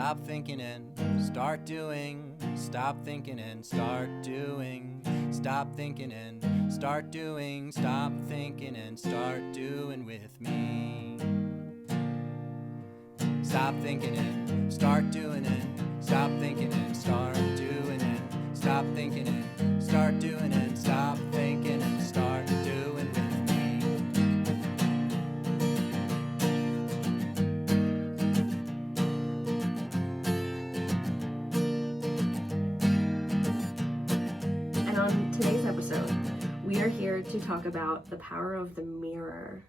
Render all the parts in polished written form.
stop thinking and start doing. Stop thinking and start doing. Stop thinking and start doing. Stop thinking and start doing with me. Stop thinking and start doing it. Stop thinking and start doing it. Stop thinking and start doing it. Stop thinking and start doing with me. And on today's episode, we are here to talk about the power of the mirror.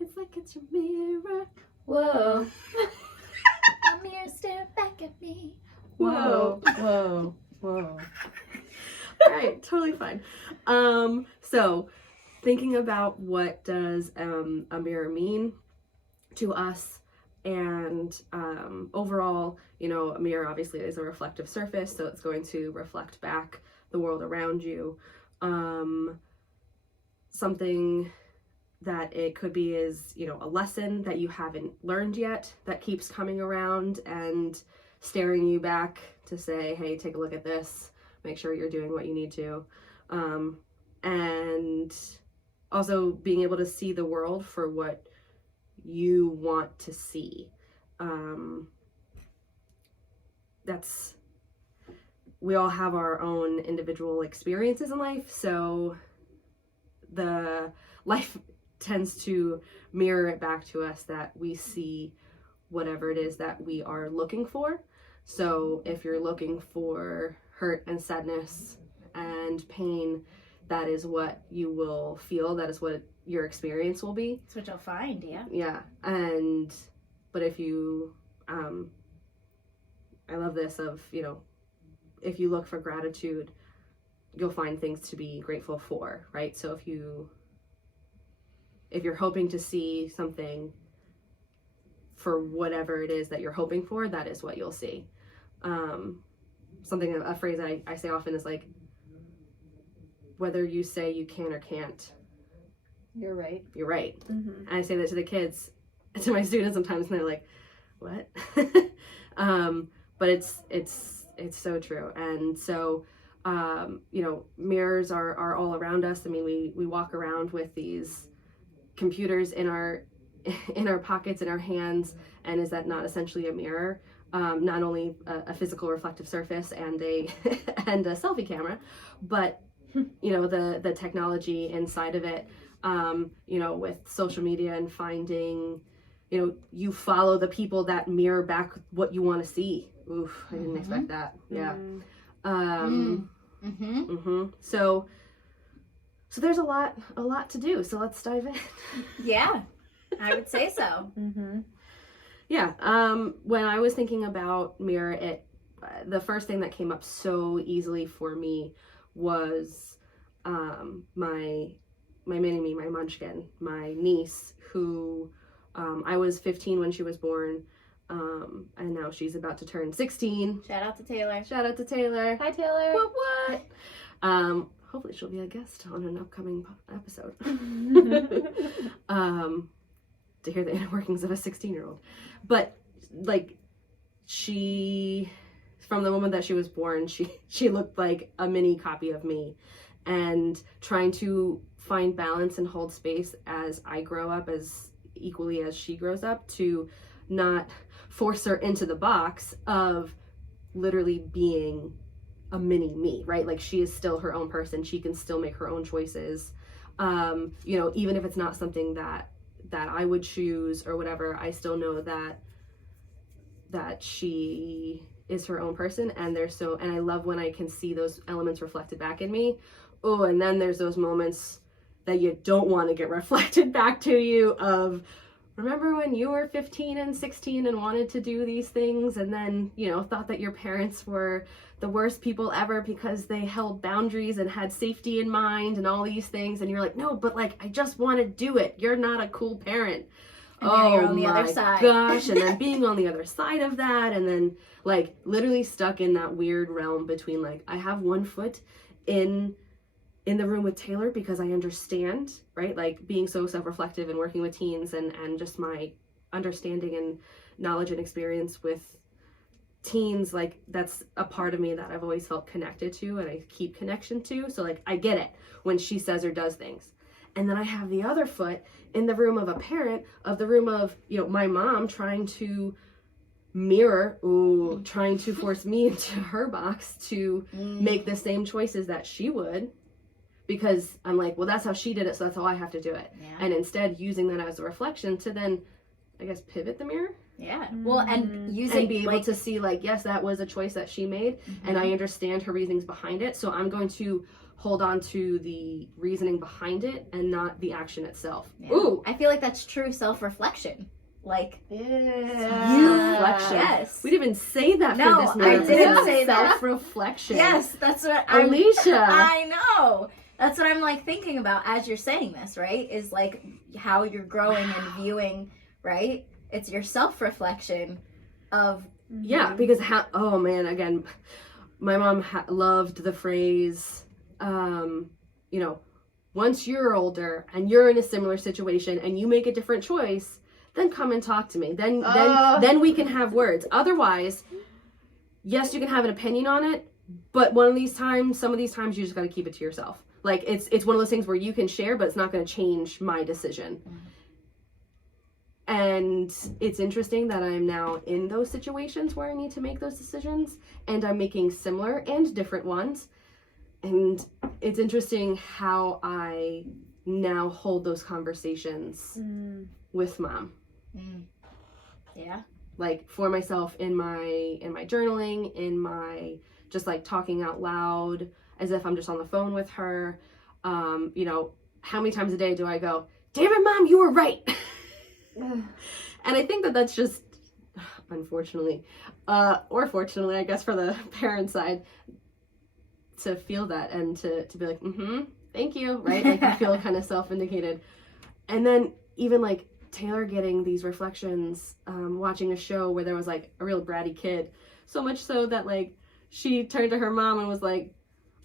It's like it's your mirror. Whoa. A mirror stare back at me. Whoa. Whoa. All right, totally fine. So thinking about what does a mirror mean to us, and overall, you know, a mirror obviously is a reflective surface, so it's going to reflect back the world around you. Something that it could be is, you know, a lesson that you haven't learned yet that keeps coming around and staring you back to say, hey, take a look at this, make sure you're doing what you need to. And also being able to see the world for what you want to see. We all have our own individual experiences in life, so the life tends to mirror it back to us that we see whatever it is that we are looking for. So if you're looking for hurt and sadness and pain, that is what you will feel. That is what your experience will be. That's what you'll find, yeah. Yeah. But if you, I love this of, you know, if you look for gratitude, you'll find things to be grateful for, right? So if you're hoping to see something for whatever it is that you're hoping for, that is what you'll see. A phrase I say often is like, whether you say you can or can't, You're right. you're right. Mm-hmm. And I say that to the kids, to my students sometimes, and they're like, what? But it's so true. And so, you know, mirrors are all around us. I mean, we walk around with these computers in our pockets, in our hands, and is that not essentially a mirror? Not only a physical reflective surface and a and a selfie camera, but you know, the technology inside of it, you know, with social media and finding, you know, you follow the people that mirror back what you want to see. Oof, I didn't expect that. Yeah. So there's a lot to do. So let's dive in. Yeah, I would say so. Mm-hmm. Yeah. When I was thinking about mirror, the first thing that came up so easily for me was my mini-me, my munchkin, my niece, who I was 15 when she was born, and now she's about to turn 16. Shout out to Taylor. Shout out to Taylor. Hi, Taylor. What? Hopefully she'll be a guest on an upcoming episode. To hear the inner workings of a 16-year-old. But like, she, from the moment that she was born, she looked like a mini copy of me. And trying to find balance and hold space as I grow up, as equally as she grows up, to not force her into the box of literally being a mini me, right? Like, she is still her own person. She can still make her own choices. You know, even if it's not something that I would choose or whatever, I still know that she is her own person, and and I love when I can see those elements reflected back in me. Oh, and then there's those moments that you don't want to get reflected back to you of, remember when you were 15 and 16 and wanted to do these things, and then, you know, thought that your parents were the worst people ever because they held boundaries and had safety in mind and all these things, and you're like, no, but like, I just want to do it. You're not a cool parent. And now you're on the other side. Gosh, and then being on the other side of that, and then like literally stuck in that weird realm between like, I have one foot in the room with Taylor because I understand, right? Like, being so self-reflective and working with teens and just my understanding and knowledge and experience with teens, like that's a part of me that I've always felt connected to and I keep connection to. So like I get it when she says or does things. And then I have the other foot in the room of a parent, of the room of, you know, my mom trying to mirror, trying to force me into her box to make the same choices that she would, because I'm like, well, that's how she did it, so that's how I have to do it. Yeah. And instead using that as a reflection to then, I guess, pivot the mirror. Yeah. Well, and using and be able to see like, yes, that was a choice that she made, and I understand her reasonings behind it, so I'm going to hold on to the reasoning behind it and not the action itself. Yeah. Ooh, I feel like that's true self-reflection. Like, reflection. Yes. We didn't even say that No, for this I movie. didn't say that. Self-reflection. Yes, that's what I'm... Alicia. I know. That's what I'm, like, thinking about as you're saying this, right? Is, like, how you're growing and viewing, right? It's your self-reflection of... Yeah, because oh man, again, my mom loved the phrase, you know, once you're older and you're in a similar situation and you make a different choice, then come and talk to me. Then we can have words. Otherwise, yes, you can have an opinion on it, but some of these times you just got to keep it to yourself. Like it's one of those things where you can share, but it's not going to change my decision. And it's interesting that I'm now in those situations where I need to make those decisions, and I'm making similar and different ones. And it's interesting how I now hold those conversations with mom. Yeah. Like for myself in my journaling, in my just like talking out loud as if I'm just on the phone with her. You know, how many times a day do I go, damn it, mom, you were right. And I think that that's just, unfortunately, or fortunately, I guess for the parent side, to feel that and to be like, thank you, right? Like you feel kind of self-vindicated. And then even like Taylor getting these reflections, watching a show where there was like a real bratty kid, so much so that like she turned to her mom and was like,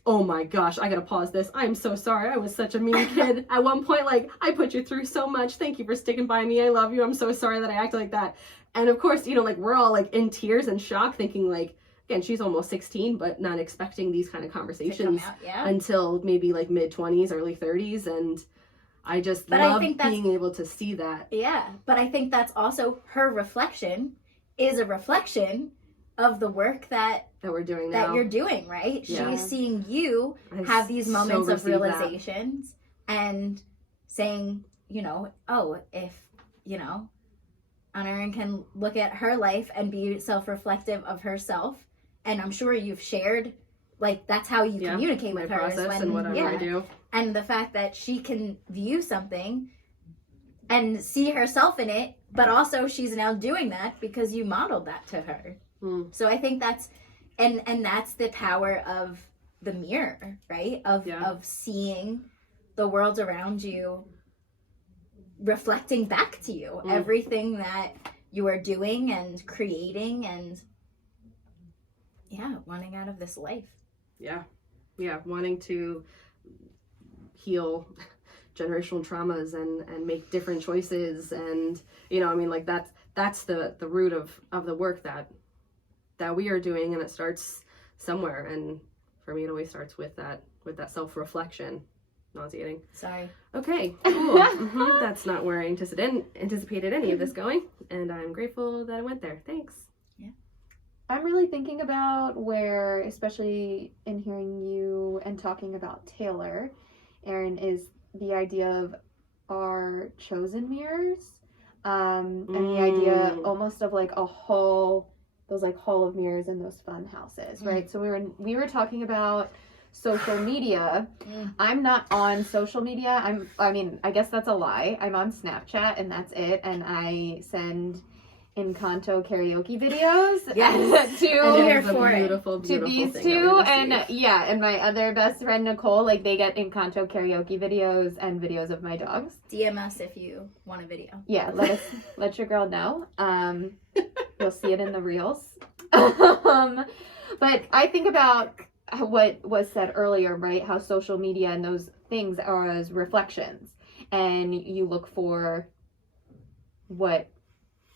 oh my gosh, I gotta pause this. I'm so sorry. I was such a mean kid. At one point, like, I put you through so much. Thank you for sticking by me. I love you. I'm so sorry that I acted like that. And of course, you know, like, we're all like in tears and shock thinking like, again, she's almost 16, but not expecting these kind of conversations until maybe like mid-20s, early 30s. And I just love being able to see that. Yeah, but I think that's also her reflection is a reflection of the work that we're doing now. That you're doing, right? Yeah. She's seeing you have these moments of realizations and saying, you know, oh, if, you know, Anarin can look at her life and be self-reflective of herself, and I'm sure you've shared, like, that's how you communicate with her. Process and whatever I do. And the fact that she can view something and see herself in it, but also she's now doing that because you modeled that to her. So I think that's, and that's the power of the mirror, right? Of seeing the world around you reflecting back to you. Everything that you are doing and creating and wanting out of this life. Yeah, wanting to heal generational traumas and make different choices, and you know, I mean, like that's the root of the work that we are doing, and it starts somewhere. And for me, it always starts with that self-reflection. Nauseating. Sorry. Okay, cool. That's not where I anticipated any of this going, and I'm grateful that I went there. Thanks. Yeah. I'm really thinking about where, especially in hearing you and talking about Taylor, Erin, is the idea of our chosen mirrors, and the idea almost of like those like hall of mirrors in those fun houses, right? So we were talking about social media. I'm not on social media. I guess that's a lie. I'm on Snapchat and that's it. And I send Encanto karaoke videos to these two. And my other best friend Nicole, like they get Encanto karaoke videos and videos of my dogs. DM us if you want a video. Yeah, let your girl know. You'll see it in the reels. But I think about what was said earlier, right? How social media and those things are as reflections, and you look for what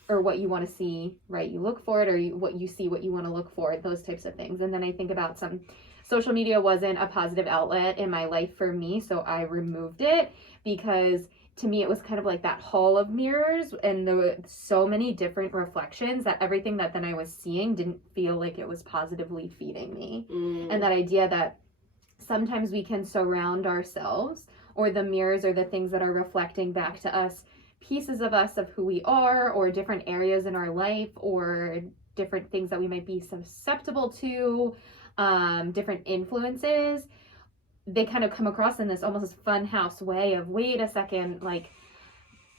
or what you want to see, right? You look for it, or what you see, what you want to look for, those types of things. And then I think about some social media wasn't a positive outlet in my life for me, so I removed it because to me it was kind of like that hall of mirrors, and there were so many different reflections that everything that then I was seeing didn't feel like it was positively feeding me. And that idea that sometimes we can surround ourselves, or the mirrors or the things that are reflecting back to us, pieces of us of who we are, or different areas in our life, or different things that we might be susceptible to, different influences. They kind of come across in this almost fun house way of, wait a second, like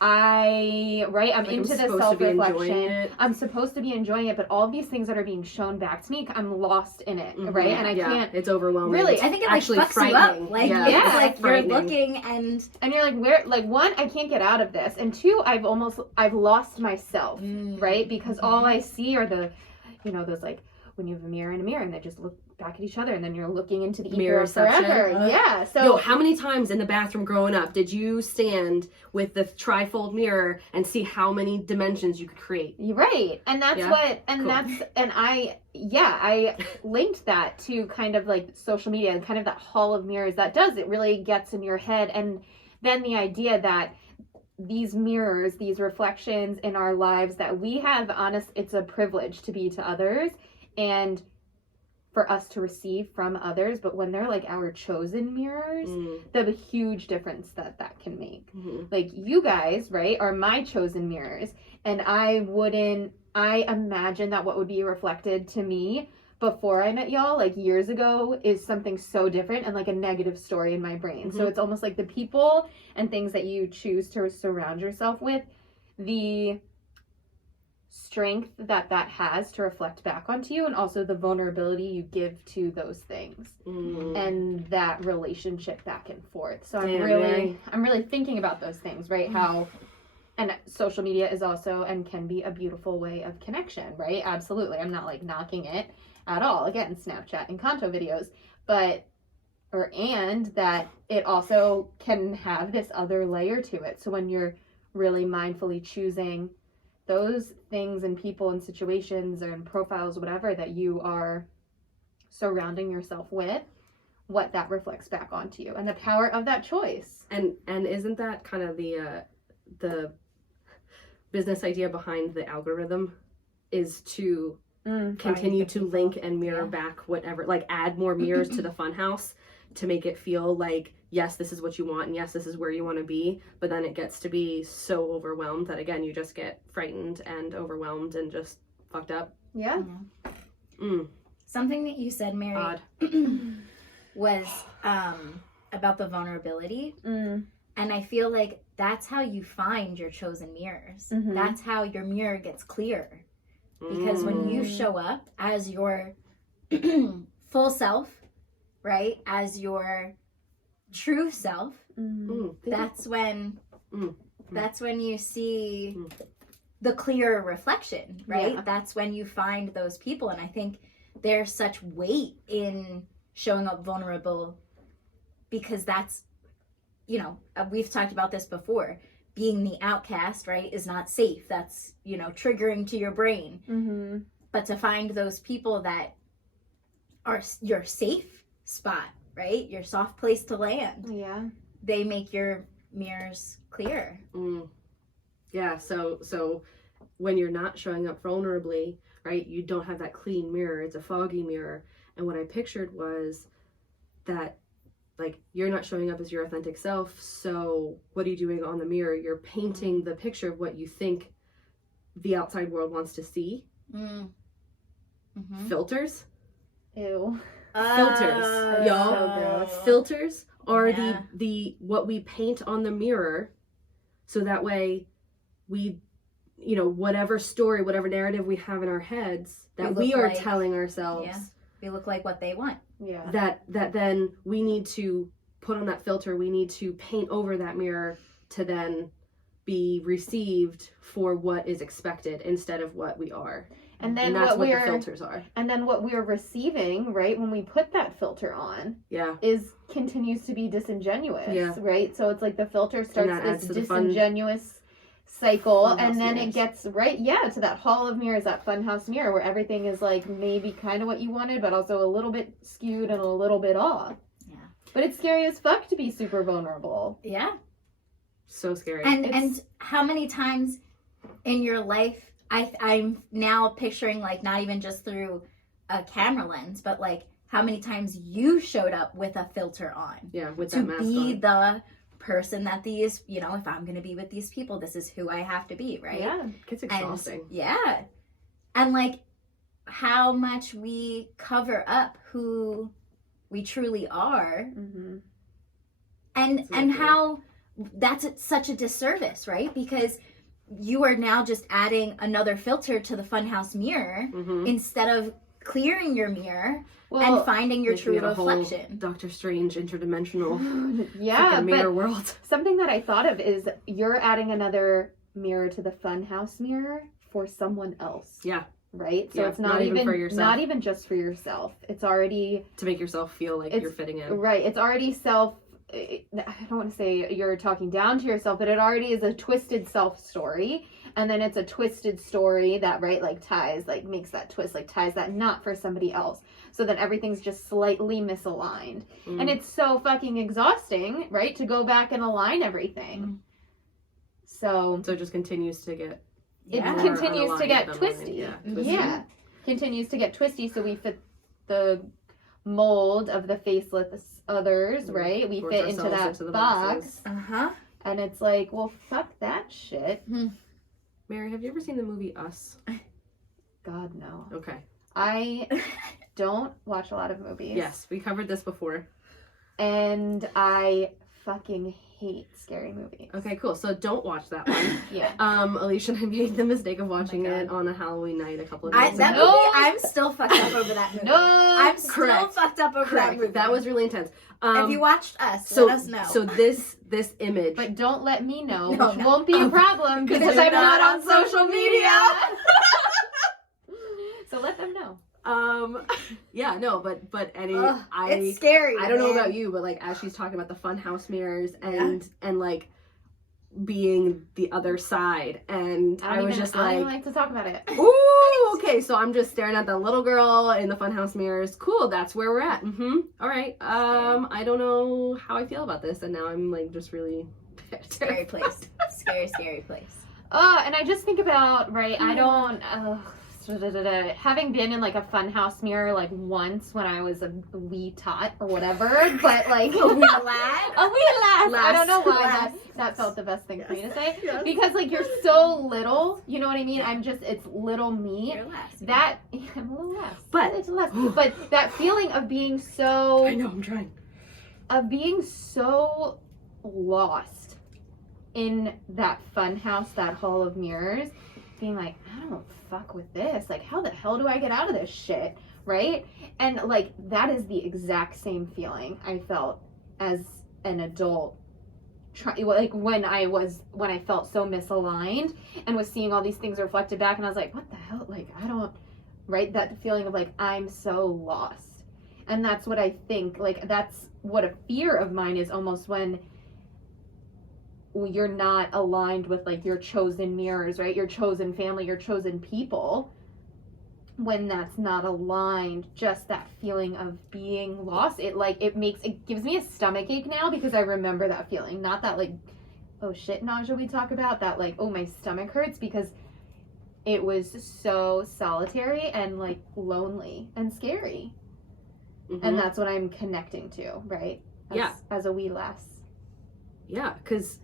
I'm like into this self-reflection. I'm supposed to be enjoying it, but all of these things that are being shown back to me, I'm lost in it, right? And I can't. It's overwhelming. Really, I think it like fucks you up. Like, it's like you're looking and you're like, where? Like, one, I can't get out of this, and two, I've lost myself, right? Because all I see are the, those like when you have a mirror and they just look back at each other, and then you're looking into the mirror forever. Yeah. So how many times in the bathroom growing up did you stand with the trifold mirror and see how many dimensions you could create? Right. And that's what, and cool. I linked that to kind of like social media and kind of that hall of mirrors it really gets in your head. And then the idea that these mirrors, these reflections in our lives that we have, it's a privilege to be to others and for us to receive from others, but when they're like our chosen mirrors, the huge difference that can make. Like, you guys, right, are my chosen mirrors, and I imagine that what would be reflected to me before I met y'all, like years ago, is something so different and like a negative story in my brain. So it's almost like the people and things that you choose to surround yourself with, the strength that has to reflect back onto you, and also the vulnerability you give to those things and that relationship back and forth. So I'm really thinking about those things, right? How, and social media is also and can be a beautiful way of connection, right? Absolutely. I'm not like knocking it at all. Again, Snapchat and Kanto videos, and that it also can have this other layer to it. So when you're really mindfully choosing those things and people and situations and profiles, whatever, that you are surrounding yourself with, what that reflects back onto you and the power of that choice. And isn't that kind of the business idea behind the algorithm, is to continue to link and mirror back whatever, like add more mirrors to the funhouse to make it feel like, yes, this is what you want, and yes, this is where you want to be, but then it gets to be so overwhelmed that, again, you just get frightened and overwhelmed and just fucked up. Yeah. Something that you said, Mary, was about the vulnerability. And I feel like that's how you find your chosen mirrors. That's how your mirror gets clear. Because when you show up as your full self, right, as your true self, that's when you see the clearer reflection, right? That's when you find those people. And I think there's such weight in showing up vulnerable, because that's, we've talked about this before, being the outcast, right, is not safe. That's, triggering to your brain. But to find those people that are your safe spot, right? Your soft place to land. Yeah. They make your mirrors clear. Yeah, so when you're not showing up vulnerably, right, you don't have that clean mirror. It's a foggy mirror. And what I pictured was that, like, you're not showing up as your authentic self, so what are you doing on the mirror? You're painting the picture of what you think the outside world wants to see. Filters. Ew. Filters, y'all. So gross. Filters are the what we paint on the mirror, so that way we, whatever story, whatever narrative we have in our heads that we are telling ourselves, we look like what they want. Yeah. That then we need to put on that filter. We need to paint over that mirror to then be received for what is expected instead of what we are. And then that's what the filters are. And then what we're receiving, right, when we put that filter on, continues to be disingenuous, right? So it's like the filter starts this disingenuous cycle, Funhouse and then mirrors. it gets to that hall of mirrors, that funhouse mirror, where everything is like maybe kind of what you wanted, but also a little bit skewed and a little bit off. Yeah. But it's scary as fuck to be super vulnerable. Yeah. So scary. And how many times in your life, I'm now picturing, like, not even just through a camera lens, but like how many times you showed up with a filter on. Yeah, with to that mask be on. the person that these, if I'm going to be with these people, this is who I have to be, right? Yeah. It's exhausting. Yeah. And like how much we cover up who we truly are, Mm-hmm. and how that's such a disservice, right? Because you are now just adding another filter to the funhouse mirror Mm-hmm. instead of clearing your mirror Well, and finding your Making true it a whole reflection. Doctor Strange interdimensional yeah, freaking mirror but world. something that I thought of is you're adding another mirror to the funhouse mirror for someone else. Yeah. Right? So Yeah, it's not even even for yourself. not even just for yourself. It's already To make yourself feel like It's- you're fitting in. right. It's already I don't want to say you're talking down to yourself, but it already is a twisted self story. And then it's a twisted story that, right, like ties, like makes that twist, like ties that knot for somebody else. So then everything's just slightly misaligned. Mm. And it's so fucking exhausting, right, to go back and align everything. So So it just continues to get it Yeah. more continues to unaligned get and twisty. aligned. Yeah, Mhm. twisty. Yeah. Continues to get twisty, so we fit the mold of the faceless others, right? We Force fit into ourselves that into the box. boxes. Uh-huh. And it's like, well, fuck that shit. Mary, have you ever seen the movie Us? God, no. Okay. I don't watch a lot of movies. Yes, we covered this before. And I fucking hate scary movies. Okay, cool. So don't watch that one. Yeah. Alicia and I made the mistake of watching God. it on a Halloween night a couple of That days movie, ago. I'm still fucked up over that movie. No. I'm still Correct. fucked up over that Correct. movie. That was really intense. If you watched Us, so, let us know. So this image. But don't let me know, No, which no. won't be a problem because Because I'm you're not not on social media. So let them know. Yeah, no, but any Ugh, it's scary. I don't know man. about you, but like as she's talking about the funhouse mirrors and like being the other side, and I was just I don't like, even like to talk about it. ooh, okay, so I'm just staring at that little girl in the funhouse mirrors. Cool, that's where we're at. All right. I don't know how I feel about this, and now I'm like just really Scary place. Scary place. Oh, and I just think about, right, I don't, having been in like a funhouse mirror like once when I was a wee tot or whatever, but like A wee lad? a wee lass. I don't know why Lass. that felt the best thing for me to say. Yes. Because like you're so little, you know what I mean? It's little me. You're last. That I'm a little less. But- it's less. But that feeling of being so I know, I'm trying. Lost in that funhouse, that hall of mirrors, being like, I don't fuck with this. Like, how the hell do I get out of this shit? Right? And like that is the exact same feeling I felt as an adult. Like when I felt so misaligned and was seeing all these things reflected back, and I was like, what the hell? Like, I don't. Right? That feeling of like I'm so lost. And that's what I think. Like that's what a fear of mine is, almost when you're not aligned with like your chosen mirrors, right? Your chosen family, your chosen people. When that's not aligned, just that feeling of being lost, it gives me a stomach ache now because I remember that feeling. Not that like, oh shit, nausea we talk about, that like, oh my stomach hurts, because it was so solitary and like lonely and scary. And that's what I'm connecting to, right? As a wee lass. Yeah, because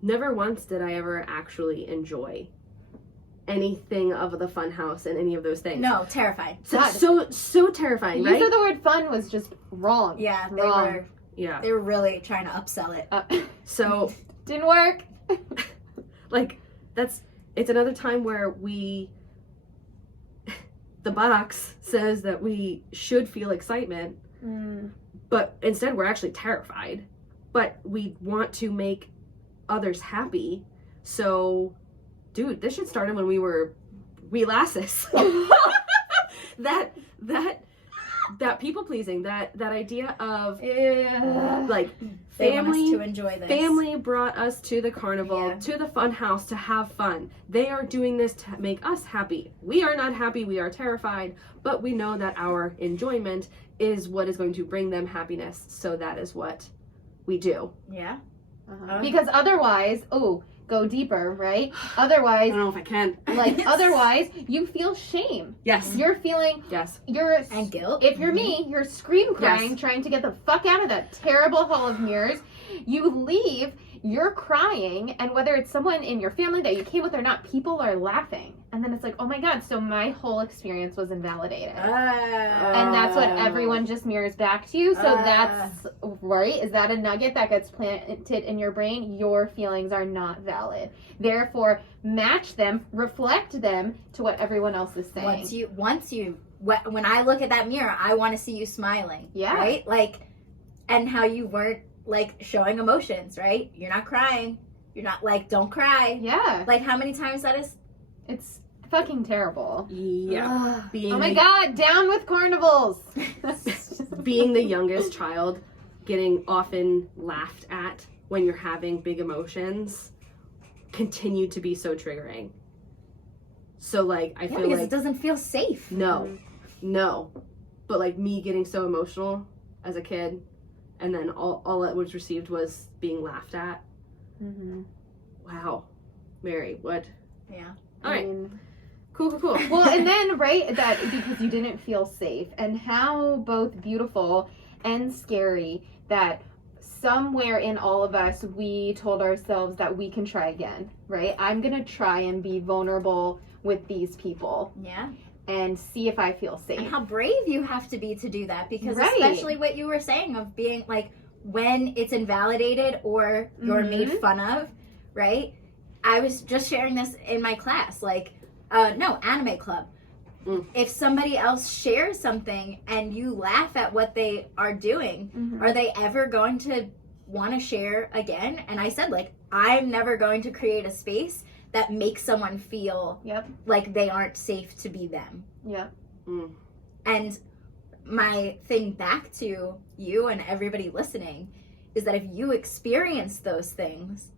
never once did I ever actually enjoy anything of the funhouse and any of those things. No, terrified. So terrifying, The right? use of the word fun was just wrong. Yeah, they Wrong. Yeah. were really trying to upsell it. So Didn't work. like it's another time where the box says that we should feel excitement, but instead we're actually terrified. But we want to make others happy. So, dude, this shit started when we were wee lasses. that that people pleasing, that idea of Yeah. like They want us family to enjoy this. family brought us to the carnival, Yeah. to the fun house to have fun. They are doing this to make us happy. We are not happy, we are terrified, but we know that our enjoyment is what is going to bring them happiness, so that is what we do. Yeah. Because otherwise, go deeper, right? I Otherwise, don't know if I can. like, otherwise, you feel shame. Yes. You're feeling, Yes. And guilt. if you're me, you're scream crying, Yes. trying to get the fuck out of that terrible hall of mirrors. You leave, you're crying, and whether it's someone in your family that you came with or not, people are laughing. And then it's like, oh my God, so my whole experience was invalidated. And that's what everyone just mirrors back to you. So that's, right? Is that a nugget that gets planted in your brain? Your feelings are not valid. Therefore, match them, reflect them to what everyone else is saying. When I look at that mirror, I want to see you smiling. Yeah. Right? Like, and how you weren't, like, showing emotions, right? You're not crying. You're not, like, don't cry. Yeah. Like, how many times that is? It's fucking terrible. Yeah. Being Oh my the- God, down with carnivals. being the youngest child, getting often laughed at when you're having big emotions, continued to be so triggering. So like I feel because like it doesn't feel safe. no, but like me getting so emotional as a kid, and then all that was received was being laughed at. Mm-hmm. Wow, Mary, what? Yeah. All right, cool. Well, and then, right, that because you didn't feel safe, and how both beautiful and scary that somewhere in all of us, we told ourselves that we can try again, right? I'm going to try and be vulnerable with these people. Yeah. And see if I feel safe. And how brave you have to be to do that, because Right. especially what you were saying of being like, when it's invalidated or you're made fun of, right? I was just sharing this in my class, like, anime club. If somebody else shares something and you laugh at what they are doing, are they ever going to want to share again? And I said, like, I'm never going to create a space that makes someone feel like they aren't safe to be them. Yep. And my thing back to you and everybody listening is that if you experience those things,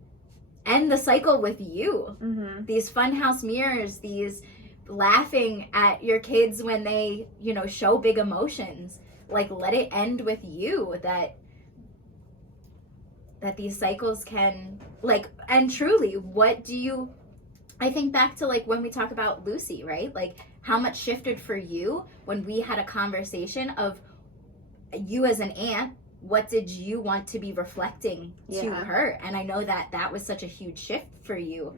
end the cycle with you. These funhouse mirrors, these laughing at your kids when they, show big emotions, like, let it end with you, that these cycles can, like, and truly, I think back to, like, when we talk about Lucy, right? Like, how much shifted for you when we had a conversation of you as an aunt, what did you want to be reflecting to her? And I know that was such a huge shift for you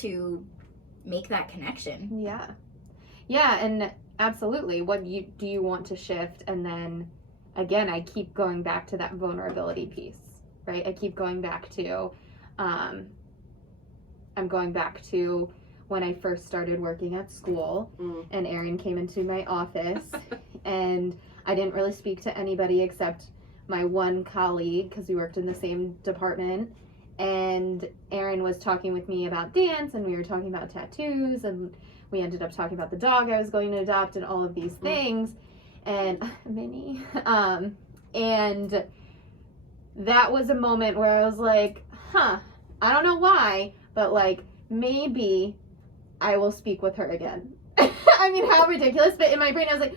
to make that connection. Yeah, and absolutely. What do you want to shift? And then, again, I keep going back to that vulnerability piece, right? I keep going back to, I'm going back to when I first started working at school, and Erin came into my office, and I didn't really speak to anybody except my one colleague, because we worked in the same department, and Erin was talking with me about dance, and we were talking about tattoos, and we ended up talking about the dog I was going to adopt and all of these things, and Minnie, and that was a moment where I was like, I don't know why, but like, maybe I will speak with her again. I mean, how ridiculous, but in my brain I was like,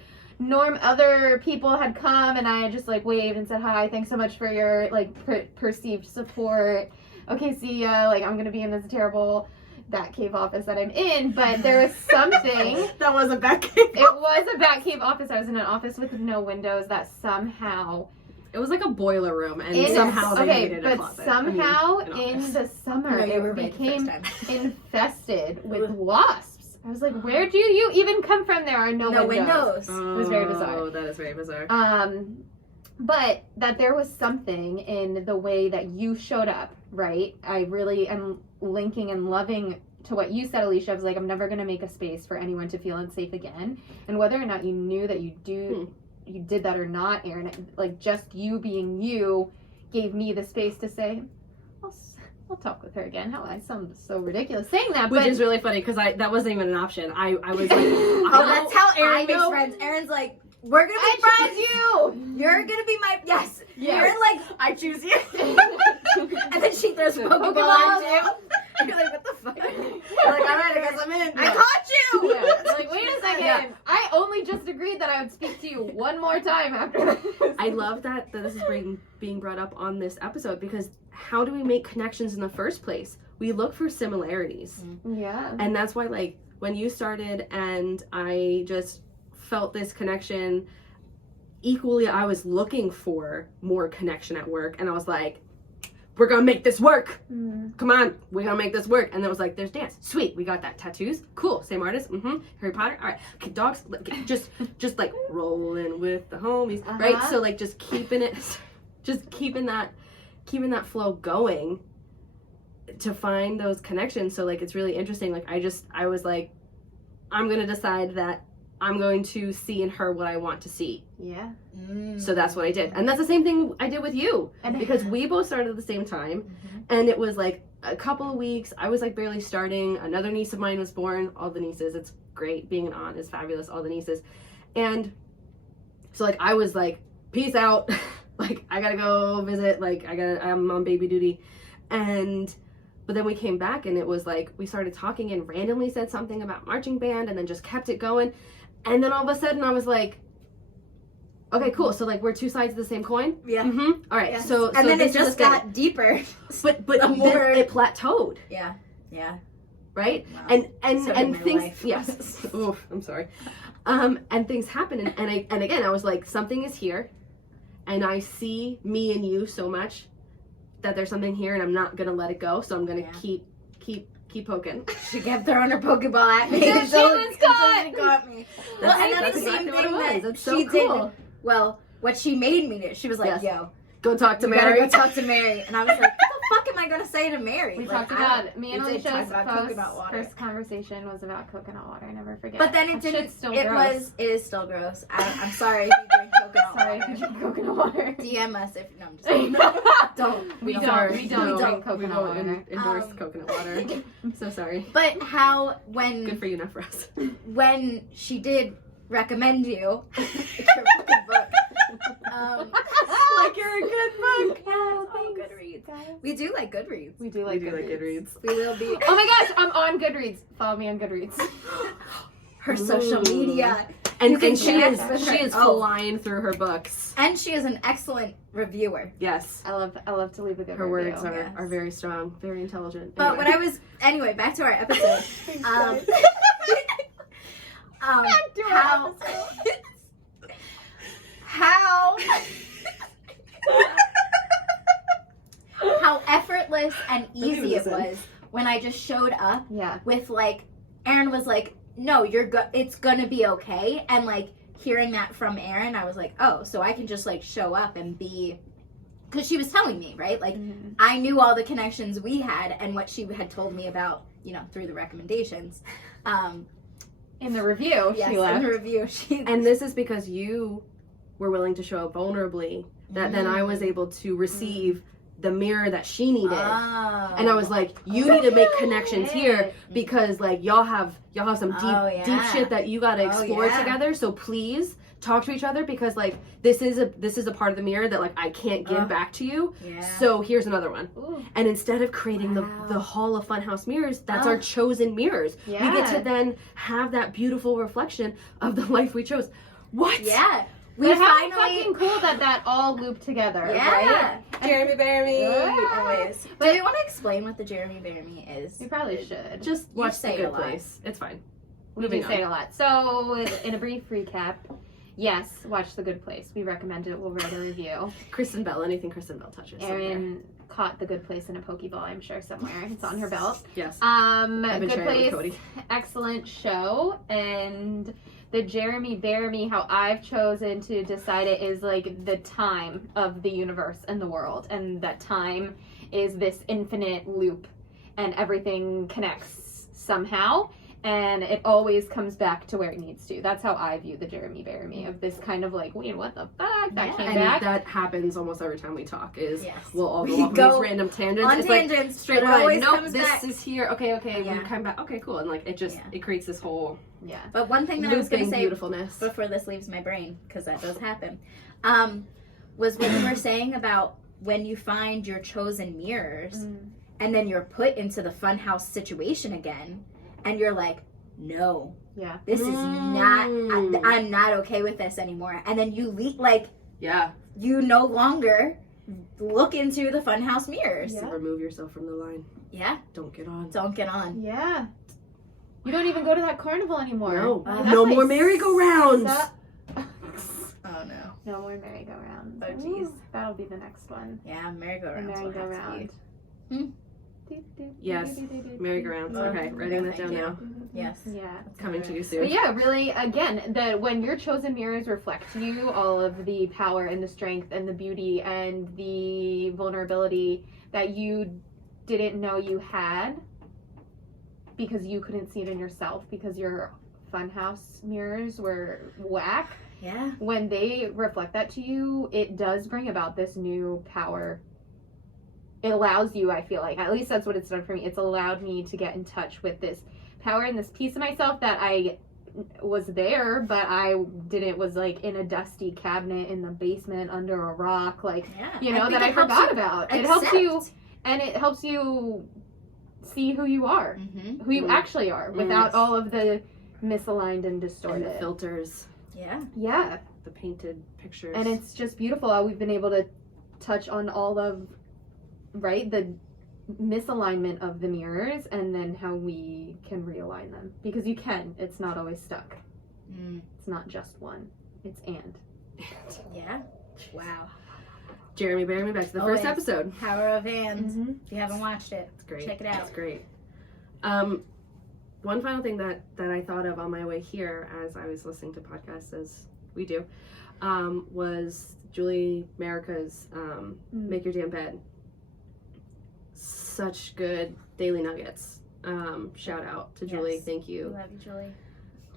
other people had come and I had just like waved and said, hi, thanks so much for your like perceived support. Okay, see ya. Like, I'm gonna be in this terrible Batcave office that I'm in, but there was something. That was a Batcave. It was a Batcave office. I was in an office with no windows that somehow. It was like a boiler room, and somehow they needed a closet. Somehow in the summer it became infested with wasps. I was like, where do you even come from? There are no windows. It was very bizarre. Oh, that is very bizarre. But that there was something in the way that you showed up, right? I really am linking and loving to what you said, Alicia. I was like, I'm never going to make a space for anyone to feel unsafe again. And whether or not you knew that you did that or not, Erin, like, just you being you gave me the space to say, I'll talk with her again. How I sound so ridiculous saying that, Which but is really funny because that wasn't even an option. I was like, Oh, that's how I Erin makes know. friends. Erin's like, we're gonna be I friends. choose you. You're gonna be my yes. Yes. Erin like, I choose you. And then she throws a Pokeball at you. And you're like, what the fuck? You're like, all right, I guess I'm in. I caught you. Yeah. Like, wait a second. Yeah. I only just agreed that I would speak to you one more time after this. I love that this is being brought up on this episode because how do we make connections in the first place? We look for similarities. Yeah. And that's why, like, when you started and I just felt this connection, equally I was looking for more connection at work. And I was like, we're gonna make this work. Come on, we're gonna make this work. And then it was like, there's dance. Sweet, we got that. Tattoos. Cool, same artist. Harry Potter. All right. Okay, dogs. Just like rolling with the homies, right? So like just keeping that flow going to find those connections. So like it's really interesting. Like I was like, I'm gonna decide that I'm going to see in her what I want to see. Yeah. So that's what I did. And that's the same thing I did with you. Because we both started at the same time. And it was like a couple of weeks. I was like barely starting. Another niece of mine was born. All the nieces. It's great. Being an aunt is fabulous. All the nieces. And so like I was like, peace out. Like I gotta go visit. Like I'm on baby duty. But then we came back and it was like we started talking and randomly said something about marching band and then just kept it going. And then all of a sudden I was like, okay, cool. So like we're two sides of the same coin. Yeah. All right. Yes. So and then this it just is the thing. got deeper. But more- it plateaued. Yeah. Yeah. Right. Wow. And So did my things. life. Yes. Oh, I'm sorry. And things happen and again I was like, something is here, and I see me and you so much that there's something here, and I'm not gonna let it go. So I'm gonna keep poking. She kept throwing her Pokeball at me. Until she was caught. She got me. That's, and that's the same exactly what thing it was. that That's so she cool. did. Well, what she made me do, she was like, Yes. yo, Go talk to you gotta Mary. go talk to Mary. And I was like, what the fuck am I gonna say to Mary? We Like, talked about me and we did Alicia's talk about coconut water. first conversation was about coconut water. I never forget. But then it That didn't. shit's still It gross. is still gross. I'm sorry if you drink coconut Sorry water. if you drink coconut water. DM us if no. I'm just kidding. Don't. We don't. don't. We We don't. don't drink coconut we won't water. endorse Um, coconut water. I'm so sorry. But how Good when for you, not for us. when she did recommend you, like your fucking book. Like you're a good book. Yeah, it's all Goodreads. We do like Goodreads. We do We like do like Goodreads. Goodreads. We will be Oh my gosh, I'm on Goodreads. Follow me on Goodreads. her social Ooh. media. And, You can and she connect with is her. she is Oh. flying through her books. And she is an excellent reviewer. Yes. I love to leave a good Her review. words Yes. are very strong, very intelligent. But Anyway. when I was anyway, back to our episode. Um, how how effortless and easy it listen. was when I just showed up Yeah. with like Erin was like, no, it's gonna be okay, and like hearing that from Erin, I was like, oh, so I can just like show up and be, because she was telling me, right, like I knew all the connections we had and what she had told me about, through the recommendations. In the review, Yes, she left. in the review, she And this is because you were willing to show up vulnerably, that then I was able to receive the mirror that she needed. Oh. And I was like, you need to make connections here because like y'all have some deep deep shit that you gotta explore together. So please talk to each other because like this is a part of the mirror that like I can't give back to you. Yeah. So here's another one. Ooh. And instead of creating the Hall of Funhouse mirrors, that's our chosen mirrors. Yeah. We get to then have that beautiful reflection of the life we chose. What? Yeah. We But how finally. fucking cool that all looped together, Yeah. right? Jeremy Bearimy. Always. Do we want to explain what the Jeremy Bearimy is? We probably should. Just watch say The it a Good lot. Place. It's fine. We do Moving say on. it a lot. So, in a brief recap, yes, watch The Good Place. We recommend it. We'll write a review. Kristen Bell. Anything Kristen Bell touches. Erin caught The Good Place in a Pokeball, I'm sure, somewhere. It's on her belt. Yes. I've been Good sharing it with Place, Cody. excellent show. And the Jeremy Bearimy, how I've chosen to decide it is like the time of the universe and the world. And that time is this infinite loop and everything connects somehow. and it always comes back to where it needs to. That's how I view the Jeremy Bear Me, of this kind of like, wait, what the fuck? That came and back. that happens almost every time we talk. Is Yes. we'll all go off on these random tangents. On It's tangents, like straight it line. always Nope, comes this back. is here. Okay, Yeah. we come back. Okay, cool. And like it creates this whole Yeah. But one thing that I was going to say beautifulness. before this leaves my brain, because that does happen, was when you were saying about when you find your chosen mirrors and then you're put into the funhouse situation again and you're like, no, Yeah. this is not, I'm not okay with this anymore. And then you you no longer look into the funhouse mirrors. Yeah. Remove yourself from the line. Yeah. Don't get on. Don't get on. Yeah. You don't even go to that carnival anymore. No. That No place more merry-go-rounds. Oh no. No more merry-go-rounds. Oh, jeez. That'll be the next one. Yeah, The merry-go-rounds will have to merry-go-round. Yes. Merry-go-rounds. Okay, writing that down now. Yes. Yeah. Coming to you But soon. yeah, really, again, when your chosen mirrors reflect to you all of the power and the strength and the beauty and the vulnerability that you didn't know you had because you couldn't see it in yourself because your funhouse mirrors were whack. Yeah. When they reflect that to you, it does bring about this new power. It allows you, I feel like, at least that's what it's done for me. It's allowed me to get in touch with this power and this piece of myself that I was there, but I didn't, was like in a dusty cabinet in the basement under a rock, like, Yeah. you know, think that I it helps forgot you about. It helps you, accept. and it helps you see who you are, Mhm. who you actually are, without Yes. all of the misaligned and And distorted. the filters, Yeah. Yeah. the painted pictures. And it's just beautiful how we've been able to touch on all of, right, the misalignment of the mirrors and then how we can realign them. Because you can. It's not always stuck. Mm. It's not just one. It's and. Yeah. Wow. Jeremy Bear Me, back to the Oh, first yes. episode. Power of hands. Mm-hmm. If you haven't watched it, It's great. check it out. It's great. One final thing that I thought of on my way here as I was listening to podcasts, as we do, was Julie Merica's Make Your Damn Bed. Such good daily nuggets. Shout out to Julie. Yes. Thank you. Love you, Julie.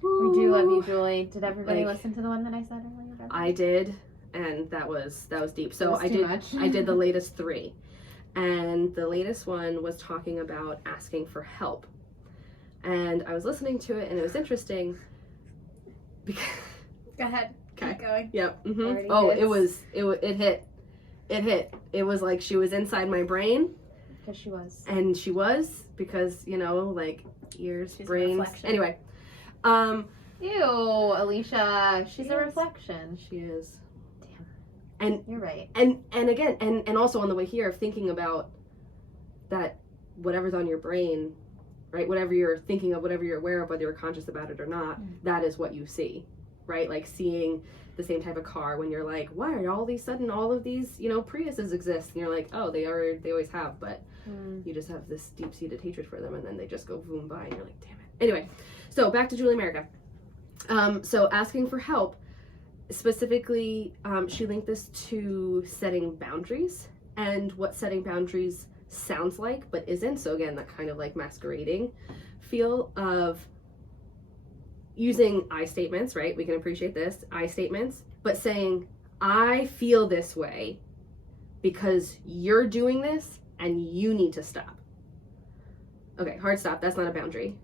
We do love you, Julie. Did everybody Like- listen to the one that I said earlier? About I did, and that was deep. So was I too did much. I did the latest 3. And the latest one was talking about asking for help. And I was listening to it and it was interesting because Go ahead. Okay. Keep going. yep. Already Oh, hits. it hit. It hit. It was like she was inside my brain, Because she was. and she was because, you know, like ears, She's a brains. reflection. Anyway, Ew, Alicia. She's She a is. reflection. she is. Damn. And You're right. and again and also on the way here of thinking about that whatever's on your brain, right, whatever you're thinking of, whatever you're aware of, whether you're conscious about it or not, that is what you see, right? Like seeing the same type of car when you're like, why are all of these Priuses exist, and you're like, oh, they always have, but you just have this deep-seated hatred for them, and then they just go boom by and you're like, damn it. Anyway, so back to Julie America. So asking for help. Specifically, she linked this to setting boundaries and what setting boundaries sounds like but isn't. So again, that kind of like masquerading feel of using I statements, right? We can appreciate this, I statements, but saying, I feel this way because you're doing this and you need to stop. Okay, hard stop, that's not a boundary.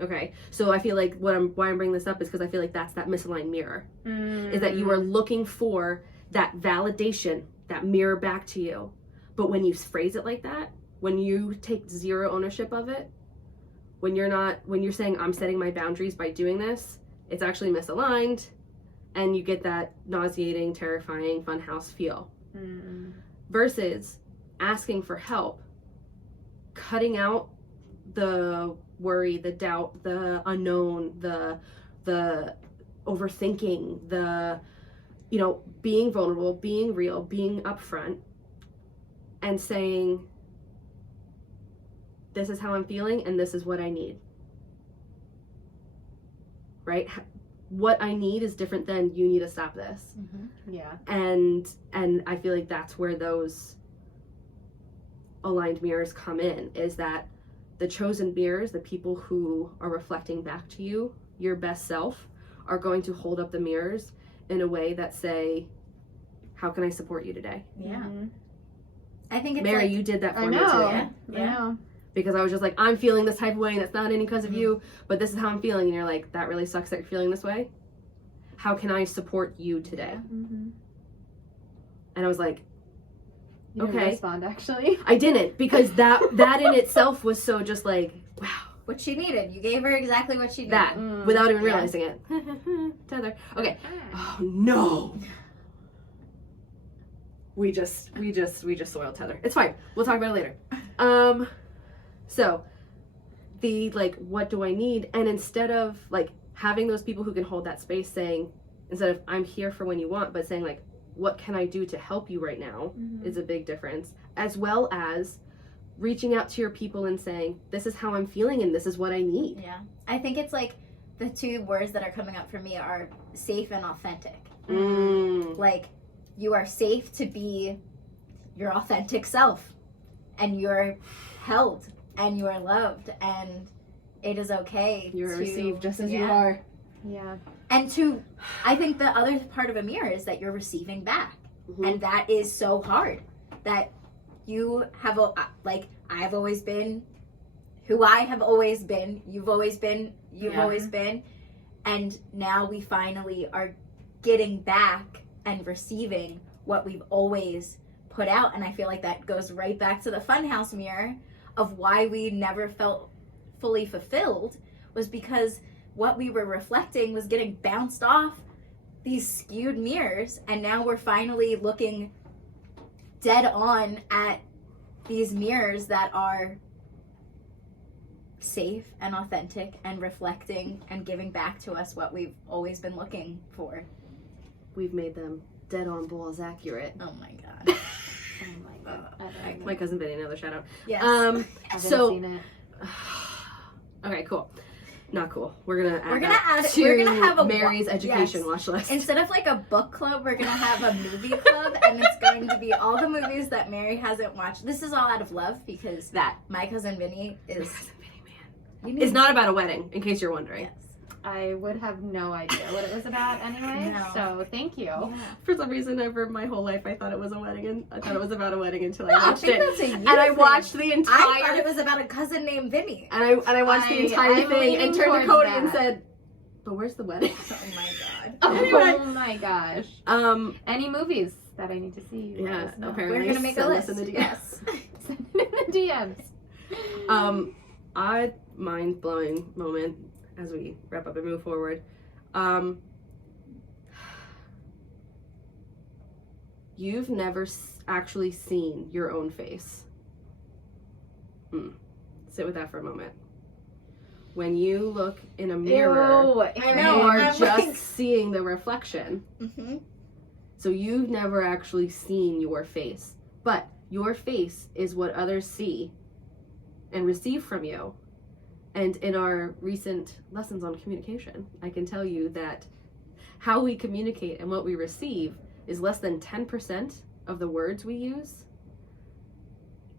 Okay, so I feel like why I'm bringing this up is because I feel like that's that misaligned mirror. Is that you are looking for that validation, that mirror back to you. But when you phrase it like that, when you take zero ownership of it, when you're saying I'm setting my boundaries by doing this, it's actually misaligned, and you get that nauseating, terrifying, funhouse feel. Versus asking for help, cutting out the worry, the doubt, the unknown, the overthinking, the, you know, being vulnerable, being real, being upfront, and saying, this is how I'm feeling and this is what I need. Right? What I need is different than you need to stop this. Yeah. And I feel like that's where those aligned mirrors come in, is that the chosen mirrors, the people who are reflecting back to you, your best self, are going to hold up the mirrors in a way that say, how can I support you today? Yeah. Mm-hmm. I think it's Mary, like, you did that for I me know. today. Yeah. I know. Because I was just like, I'm feeling this type of way and it's not any because of you, but this is how I'm feeling. And you're like, that really sucks that you're feeling this way. How can I support you today? Mm-hmm. And I was like, You didn't okay. respond, actually. I didn't, because that in itself was so just like, wow, what she needed. You gave her exactly what she needed. that, Mm. without even Yeah. realizing it. Tether. Okay. Oh no. We just soiled Tether. It's fine. We'll talk about it later. So the like, what do I need? And instead of like having those people who can hold that space, saying, instead of I'm here for when you want, but saying like, what can I do to help you right now, is a big difference. As well as reaching out to your people and saying, this is how I'm feeling and this is what I need. Yeah. I think it's like the two words that are coming up for me are safe and authentic. Like, you are safe to be your authentic self, and you're held, and you are loved, and it is okay. You're to, received just as you yeah. are. Yeah. And I think the other part of a mirror is that you're receiving back. Mhm. And that is so hard. That you have, I've always been who I have always been. You've always been, always been. And now we finally are getting back and receiving what we've always put out. And I feel like that goes right back to the funhouse mirror of why we never felt fully fulfilled, was because what we were reflecting was getting bounced off these skewed mirrors, and now we're finally looking dead on at these mirrors that are safe and authentic and reflecting and giving back to us what we've always been looking for. We've made them dead on balls accurate. Oh my god. Oh my god. I don't know. My cousin Benny, another shout out. Yes. I haven't so seen it. okay, cool. Not cool. We're gonna add to we're gonna have a Mary's education yes. watch list. Instead of like a book club, we're gonna have a movie club, and it's going to be all the movies that Mary hasn't watched. This is all out of love, because my cousin Vinny is. My cousin Benny, man. You need- It's not about a wedding, in case you're wondering. Yes. I would have no idea what it was about anyway. No. So thank you. Yeah. For some reason, over my whole life, I thought it was a wedding, and I thought it was about a wedding until I No, I watched think it. that's a you And I thing. watched the entire. I thought it was about a cousin named Vinny. And I watched the entire I'm thing and leaning turned to towards Cody and that. said, "But where's the wedding?" Oh my god. Oh Anyway. my gosh. Any movies that I need to see? let Yeah, us know. apparently. We're gonna make a Send us list. in the DMs. Yes. Send it in the DMs. Odd mind-blowing moment as we wrap up and move forward. You've never actually seen your own face. Sit with that for a moment. When you look in a mirror, Ew, I you know, are I'm just like- seeing the reflection. Mm-hmm. So you've never actually seen your face. But your face is what others see and receive from you. And in our recent lessons on communication, I can tell you that how we communicate and what we receive is less than 10% of the words we use.